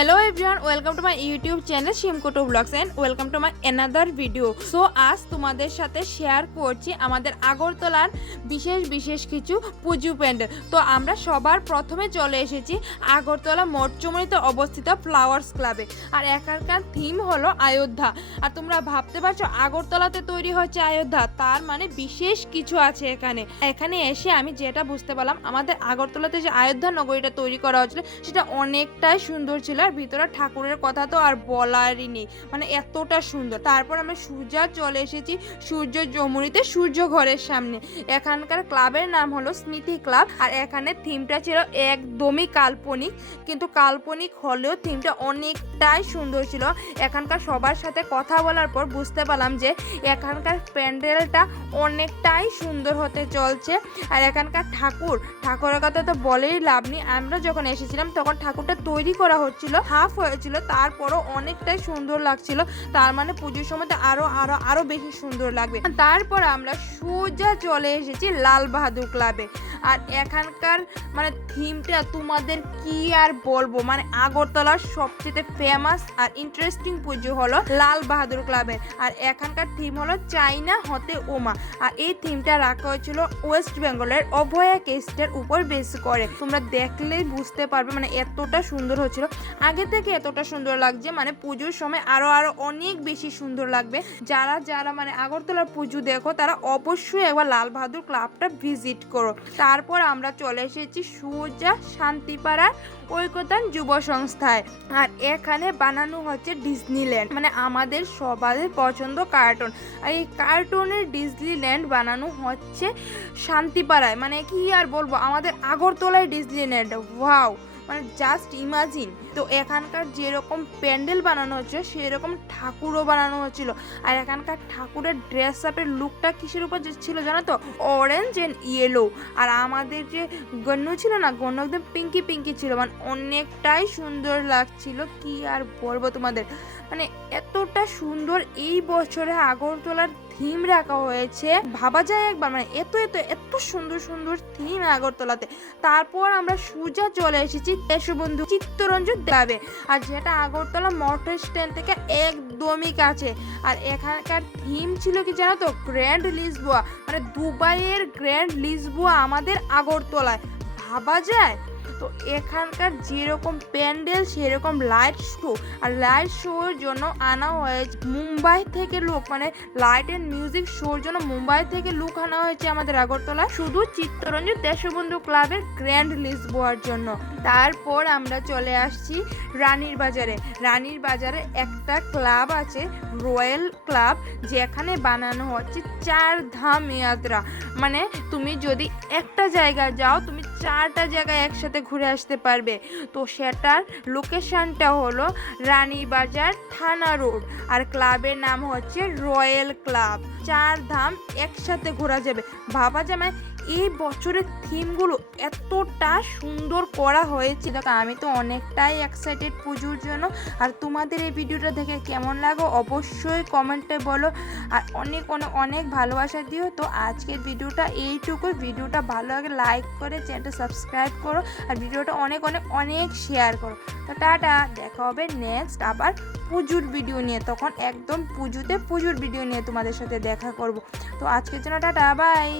Hello everyone, welcome to my YouTube channel Shimkoto Vlogs and welcome to my another video. So আজ তোমাদের সাথে share করছি আমাদের আগরতলার বিশেষ কিছু পুজো প্যান্ডেল। তো আমরা সবার প্রথমে চলে এসেছি আগরতলা মঠচমনিতে অবস্থিত ফ্লাওয়ার্স ক্লাবে। আর এখানকার থিম হলো অযোধ্যা। আর তোমরা ভাবতে পারছো আগরতলাতে তৈরি হচ্ছে অযোধ্যা, তার মানে বিশেষ কিছু আছে এখানে। এখানে এসে আমি যেটা বুঝতে পারলাম, আমাদের আগরতলাতে যে অযোধ্যা নগরীটা তৈরি করা হয়েছিল সেটা অনেকটাই সুন্দর ছিল। আর ভিতরে ঠাকুরের কথা তো আর বলারই নেই, মানে এতটা সুন্দর। তারপর আমরা সূর্যা চলে এসেছি সূর্য জমুরিতে সূর্য ঘরের সামনে। এখানকার ক্লাবের নাম হলো স্মৃতি ক্লাব। আর এখানে থিমটা ছিল একদমই কাল্পনিক, কিন্তু কাল্পনিক হলেও থিমটা অনেকটাই সুন্দর ছিল। এখানকার সবার সাথে কথা বলার পর বুঝতে পারলাম যে এখানকার প্যান্ডেলটা অনেকটাই সুন্দর হতে চলছে। আর এখানকার ঠাকুরের কথা তো বলেই লাভ নেই। আমরা যখন এসেছিলাম তখন ঠাকুরটা তৈরি করা হচ্ছিল, হাফ হয়েছিল, তারপরও অনেকটাই সুন্দর লাগছিল। তার মানে পুজোর সময় আরো বেশি সুন্দর লাগবে। তারপর আমরা সোজা চলে এসেছি লাল বাহাদুর ক্লাবে। আর এখানকার মানে থিমটা তোমাদের কি আর বলবো, মানে আগরতলার সবচেয়ে ফেমাস আর ইন্টারেস্টিং পুজো হলো লাল বাহাদুর ক্লাবের। আর এখানকার থিম হলো চাইনা হতে ওমা। আর এই থিমটা রাখা হয়েছিল ওয়েস্ট বেঙ্গলের অভয়া কেস্টের উপর বেস করে। তোমরা দেখলেই বুঝতে পারবে মানে এতটা সুন্দর হচ্ছিল। আগে থেকে এতটা সুন্দর লাগছে, মানে পুজোর সময় আরো অনেক বেশি সুন্দর লাগবে। যারা মানে আগরতলার পুজো দেখো তারা অবশ্যই একবার লাল বাহাদুর ক্লাবটা ভিজিট করো। তারপর আমরা চলে এসেছি সোজা শান্তিপাড়ার ঐকতান যুব সংস্থায়। আর এখানে বানানো হচ্ছে ডিজনিল্যান্ড, মানে আমাদের সবার পছন্দ কার্টুন। আর এই কার্টুনের ডিজনিল্যান্ড বানানো হচ্ছে শান্তিপাড়ায়। মানে কি আর বলবো, আমাদের আগরতলায় ডিজনিল্যান্ড, ওয়াও, মানে জাস্ট ইমাজিন। তো এখানকার যেরকম প্যান্ডেল বানানো হচ্ছে সেরকম ঠাকুরও বানানো হচ্ছিল। আর এখানকার ঠাকুরের ড্রেস আপের লুকটা কিসের উপর ছিল জানো তো, অরেঞ্জ অ্যান্ড ইয়েলো। আর আমাদের যে গন্নু ছিল না, গন্নু একদম পিঙ্কি ছিল, মানে অনেকটাই সুন্দর লাগছিল। কি আর বলবো তোমাদের, মানে এতটা সুন্দর এই বছরে আগরতলার থিম রাখা হয়েছে, ভাবা যায় একবার, মানে এত সুন্দর থিম আগরতলাতে। তারপর আমরা সোজা চলে এসেছি দেশবন্ধু চিত্তরঞ্জন ক্লাবে। আর যেটা আগরতলা মোটর স্ট্যান্ড থেকে একদমই কাছে। আর এখানকার থিম ছিল কি জানো তো, গ্র্যান্ড লিসবোয়া, মানে দুবাইয়ের গ্র্যান্ড লিসবোয়া আমাদের আগরতলায়, ভাবা যায়। তো এখানকার যেরকম প্যান্ডেল সেরকম লাইট শো। আর লাইট শোর জন্য আনা হয়েছে মুম্বাই থেকে লোক, মানে লাইট অ্যান্ড মিউজিক শোর জন্য মুম্বাই থেকে লোক আনা হয়েছে আমাদের আগরতলায় শুধু চিত্তরঞ্জন দেশবন্ধু ক্লাবের গ্র্যান্ড লিসবোয়ার জন্য। তারপর আমরা চলে আসছি রানীর বাজারে একটা ক্লাব আছে রয়্যাল ক্লাব, যেখানে বানানো হচ্ছে 4 ধাম যাত্রা। মানে তুমি যদি একটা জায়গায় যাও তুমি 4টা জায়গায় একসাথে ঘুরে আসতে পারবে। তো সেটার লোকেশনটা হলো রানীবাজার থানা রোড। আর ক্লাবের নাম হচ্ছে রয়্যাল ক্লাব। 4 ধাম একসাথে ঘোরা যাবে, ভাবা যায়। মানে এই বছরের থিমগুলো এতটা সুন্দর করা হয়েছে, দেখো আমি তো অনেকটাই এক্সাইটেড পুজোর জন্য। আর তোমাদের এই ভিডিওটা দেখে কেমন লাগো অবশ্যই কমেন্টে বলো। আর অনেক ভালোবাসা দিও। তো আজকের ভিডিওটা এইটুকুই। ভিডিওটা ভালো লাগে লাইক করে চ্যানেলটা সাবস্ক্রাইব করো। আর ভিডিওটা অনেক শেয়ার করো। তো টাটা, দেখা হবে নেক্সট আবার পুজোর ভিডিও নিয়ে। তখন একদম পুজোর ভিডিও নিয়ে তোমাদের সাথে দেখা করব। তো আজকের জন্য টাটা, বাই।